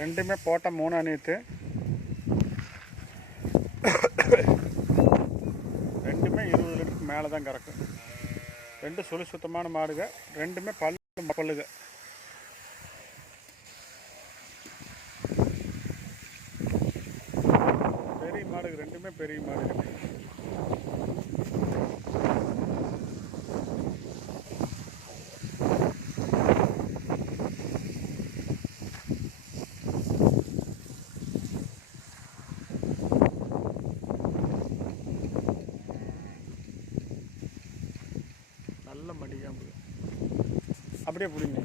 ரெண்டுமே போட்ட 3 அணித்து. ரெண்டுமே 20 லிட்டருக்கு மேலே தான் கறக்கும். ரெண்டு சுழி சுத்தமான மாடுங்க. ரெண்டுமே பல்லுங்க. பெரிய மாடுங்க, ரெண்டுமே பெரிய மாடுங்க. நல்ல மடியாக அப்படியே பிடிங்க.